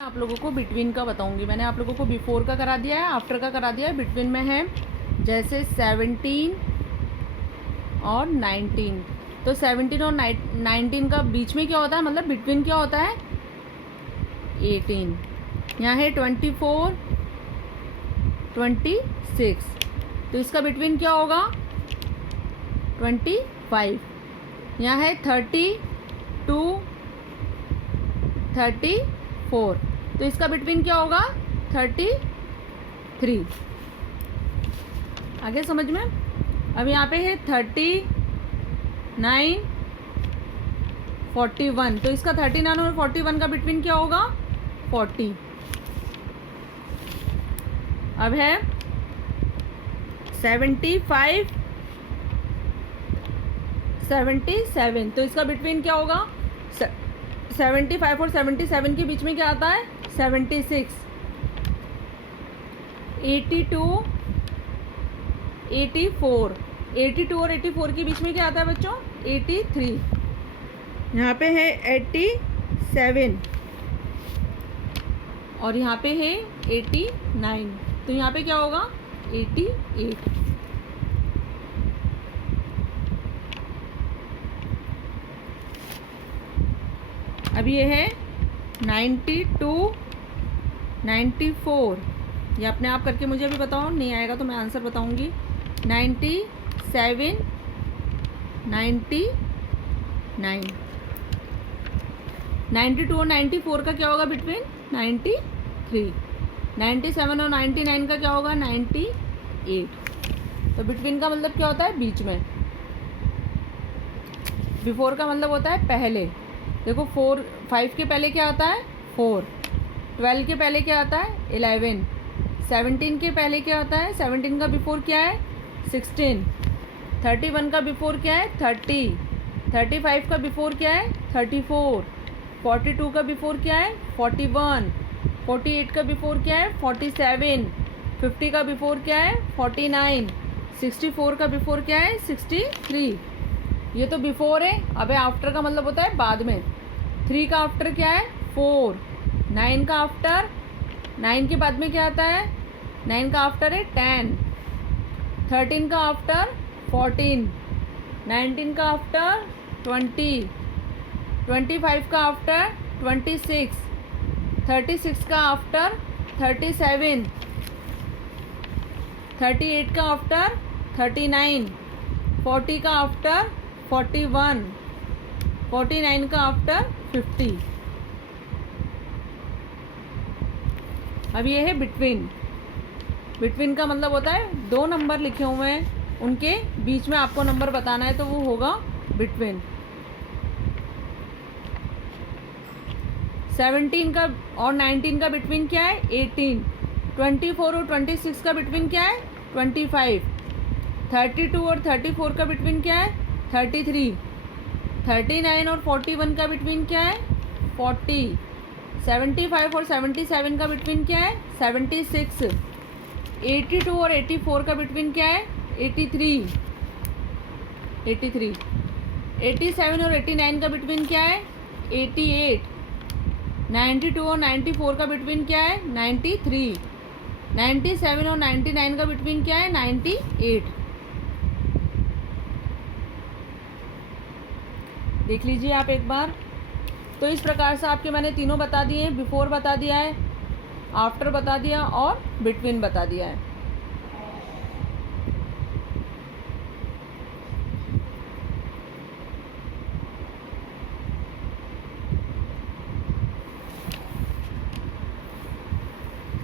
आप लोगों को बिटवीन का बताऊंगी। मैंने आप लोगों को बिफोर का करा दिया है, आफ्टर का करा दिया है, बिटवीन में है जैसे 17 और 19। तो 17 और 19 का बीच में क्या होता है, मतलब बिटवीन क्या होता है 18। यहाँ है 24 26, तो इसका बिटवीन क्या होगा 25। यहाँ है 32 34, तो इसका बिटवीन क्या होगा 33। आगे समझ में। अब यहाँ पे है 39 41, तो इसका 39 और 41 का बिटवीन क्या होगा 40। अब है 75 77, तो इसका बिटवीन क्या होगा 75 और 77 के बीच में क्या आता है 76। 82 84, 82 और 84 के बीच में क्या आता है बच्चों 83। यहाँ पे है 87 और यहाँ पे है 89, तो यहाँ पे क्या होगा 88। अब ये है 92 94, ये अपने आप करके मुझे भी बताओ, नहीं आएगा तो मैं आंसर बताऊंगी। 97 99, 92 और 94 का क्या होगा बिटवीन 93। 97 और 99 का क्या होगा 98। तो बिटवीन का मतलब क्या होता है बीच में। बिफोर का मतलब होता है पहले। देखो 5 के पहले क्या आता है 4, 12 के पहले क्या आता है 11, 17 के पहले क्या आता है 17 का बिफोर क्या है 16, 31 का बिफोर क्या है 30, 35 का बिफोर क्या है 34, 42 का बिफोर क्या है 41, 48 का बिफोर क्या है 47, 50 का बिफोर क्या है 49, 64 का बिफोर क्या है 63। ये तो बिफोर है। अब आफ्टर का मतलब होता है बाद में। 3 का आफ्टर क्या है 4, 9 का आफ्टर, 9 के बाद में क्या आता है 9 का आफ्टर है 10, 13 का आफ्टर 14, 19 का आफ्टर 20, 25 का आफ्टर 26, 36 का आफ्टर 37, 38 का आफ्टर 39, 40 का आफ्टर 41, 49 का आफ्टर 50। अब ये है बिटवीन। बिटवीन का मतलब होता है 2 नंबर लिखे हुए हैं, उनके बीच में आपको नंबर बताना है, तो वो होगा बिटवीन। 17 का और 19 का बिटवीन क्या है 18, 24 और 26 का बिटवीन क्या है 25, 32 और 34 का बिटवीन क्या है 33, 39 और 41 का बिटवीन क्या है 40, 75 और 77 का बिटवीन क्या है 76, 82 और 84 का बिटवीन क्या है 83, 87 और 89 का बिटवीन क्या है 88, 92 और 94 का बिटवीन क्या है 93, 97 और 99 का बिटवीन क्या है 98। देख लीजिए आप एक बार। तो इस प्रकार से आपके मैंने तीनों बता दिए हैं, बिफोर बता दिया है, आफ्टर बता दिया और बिटवीन बता दिया है।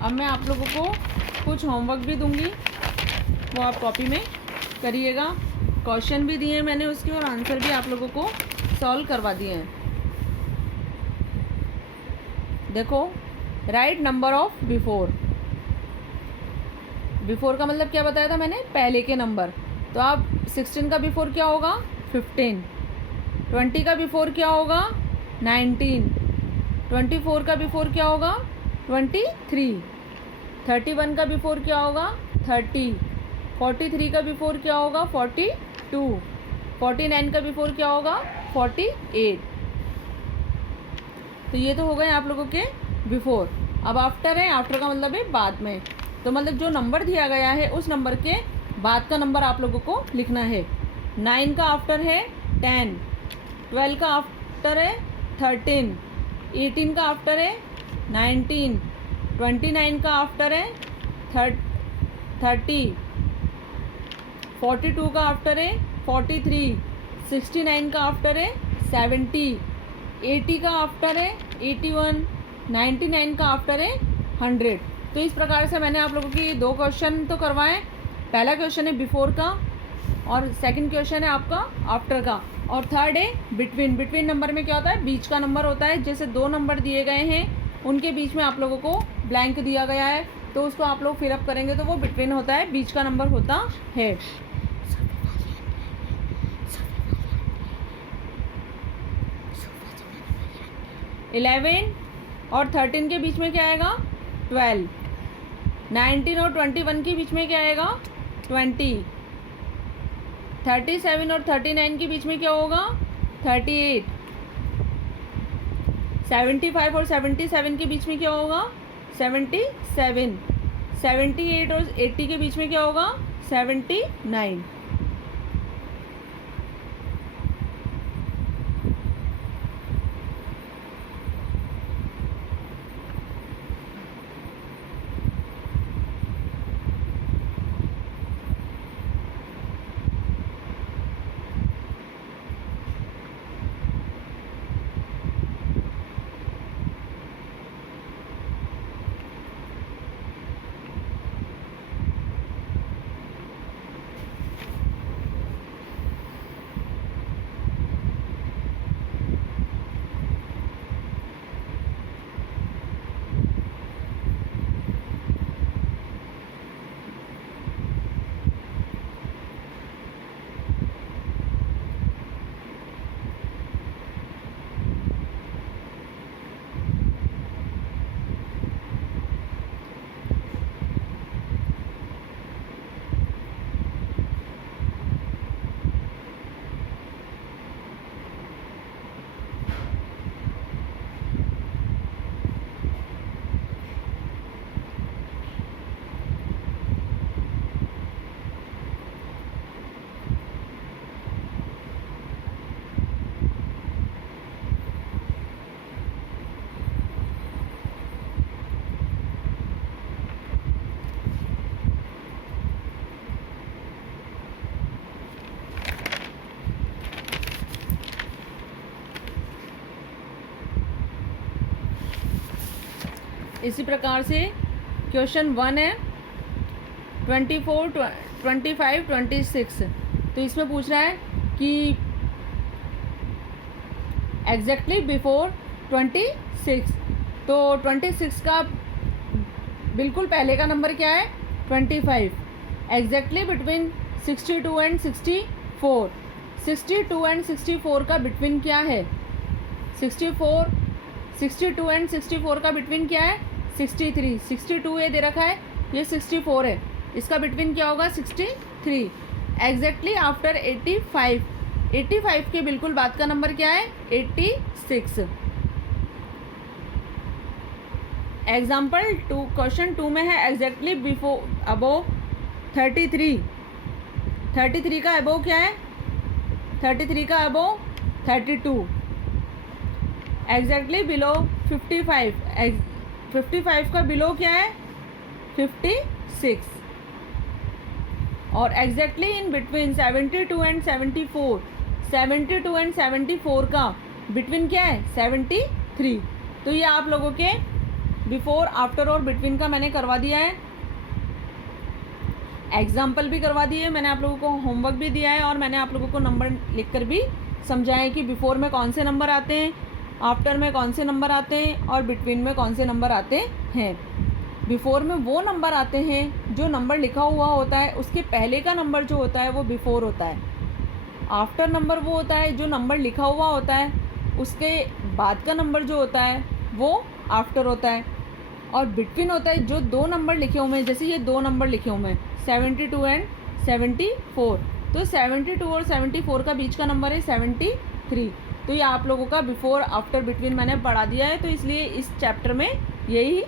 अब मैं आप लोगों को कुछ होमवर्क भी दूंगी, वो आप कॉपी में करिएगा। क्वेश्चन भी दिए हैं मैंने उसके, और आंसर भी आप लोगों को सॉल्व करवा दिए हैं। देखो, right number of before. Before का मतलब क्या बताया था मैंने, पहले के नंबर। तो आप 16 का बिफोर क्या होगा 15, 20 का बिफोर क्या होगा 19, 24 का बिफोर क्या होगा 23, 31 का बिफोर क्या होगा 30, 43 का बिफोर क्या होगा 42, 49 का बिफोर क्या होगा 48। तो ये तो हो गए आप लोगों के बिफोर। अब आफ्टर है, आफ्टर का मतलब है बाद में। तो मतलब जो नंबर दिया गया है उस नंबर के बाद का नंबर आप लोगों को लिखना है। 9 का आफ्टर है 10, 12 का आफ्टर है 13, 18 का आफ्टर है 19, 29 का आफ्टर है 30, 42 का आफ्टर है 43, 69 का आफ्टर है 70, 80 का आफ्टर है 81, 99 का आफ्टर है 100। तो इस प्रकार से मैंने आप लोगों की 2 क्वेश्चन तो करवाए। पहला क्वेश्चन है बिफोर का और सेकंड क्वेश्चन है आपका आफ्टर का, और थर्ड है बिटवीन। बिटवीन नंबर में क्या होता है, बीच का नंबर होता है। जैसे 2 नंबर दिए गए हैं उनके बीच में आप लोगों को ब्लैंक दिया गया है, तो उसको आप लोग फिलअप करेंगे तो वो बिटवीन होता है, बीच का नंबर होता है। 11 और 13 के बीच में क्या आएगा, 12। 19 और 21 के बीच में क्या आएगा, 20। 37 और 39 के बीच में क्या होगा, 38। 75 और 77 के बीच में क्या होगा, 77। 78 और 80 के बीच में क्या होगा, 79। इसी प्रकार से क्वेश्चन 1 है 24, 25, 26। तो इसमें पूछ रहा है कि एग्जैक्टली बिफोर 26। तो 26 का बिल्कुल पहले का नंबर क्या है, 25। Exactly between 62 and 64। 62 एंड 64 का बिटवीन क्या है, 62 एंड 64 का बिटवीन क्या है, 63। 62 ये दे रखा है, ये 64 है, इसका बिटवीन क्या होगा, 63। Exactly after 85। 85 के बिल्कुल बाद का नंबर क्या है, 86। एग्जाम्पल 2, क्वेश्चन 2 में है एग्जैक्टली बिफोर अबोव 33। 33 का अबोव क्या है, 33 का अबोव 32। Exactly below 55। 55 का बिलो क्या है, 56। और exactly in between 72 and 74। 72 and 74 का बिटवीन क्या है, 73। तो ये आप लोगों के बिफोर, आफ्टर और बिटवीन का मैंने करवा दिया है, एग्जाम्पल भी करवा दिए, मैंने आप लोगों को होमवर्क भी दिया है, और मैंने आप लोगों को नंबर लिखकर भी समझाया है कि बिफोर में कौन से नंबर आते हैं, आफ्टर में कौन से नंबर आते हैं, और बिटवीन में कौन से नंबर आते हैं। बिफोर में वो नंबर आते हैं जो नंबर लिखा हुआ होता है उसके पहले का नंबर जो होता है वो बिफोर होता है। आफ्टर नंबर वो होता है जो नंबर लिखा हुआ होता है उसके बाद का नंबर जो होता है वो आफ्टर होता है। और बिटवीन होता है जो 2 नंबर लिखे हुए हैं, जैसे ये 2 नंबर लिखे हुए हैं 72 एंड 74। तो 72 और 74 का बीच का नंबर है 73। तो ये आप लोगों का बिफोर, आफ्टर, बिटवीन मैंने पढ़ा दिया है, तो इसलिए इस चैप्टर में यही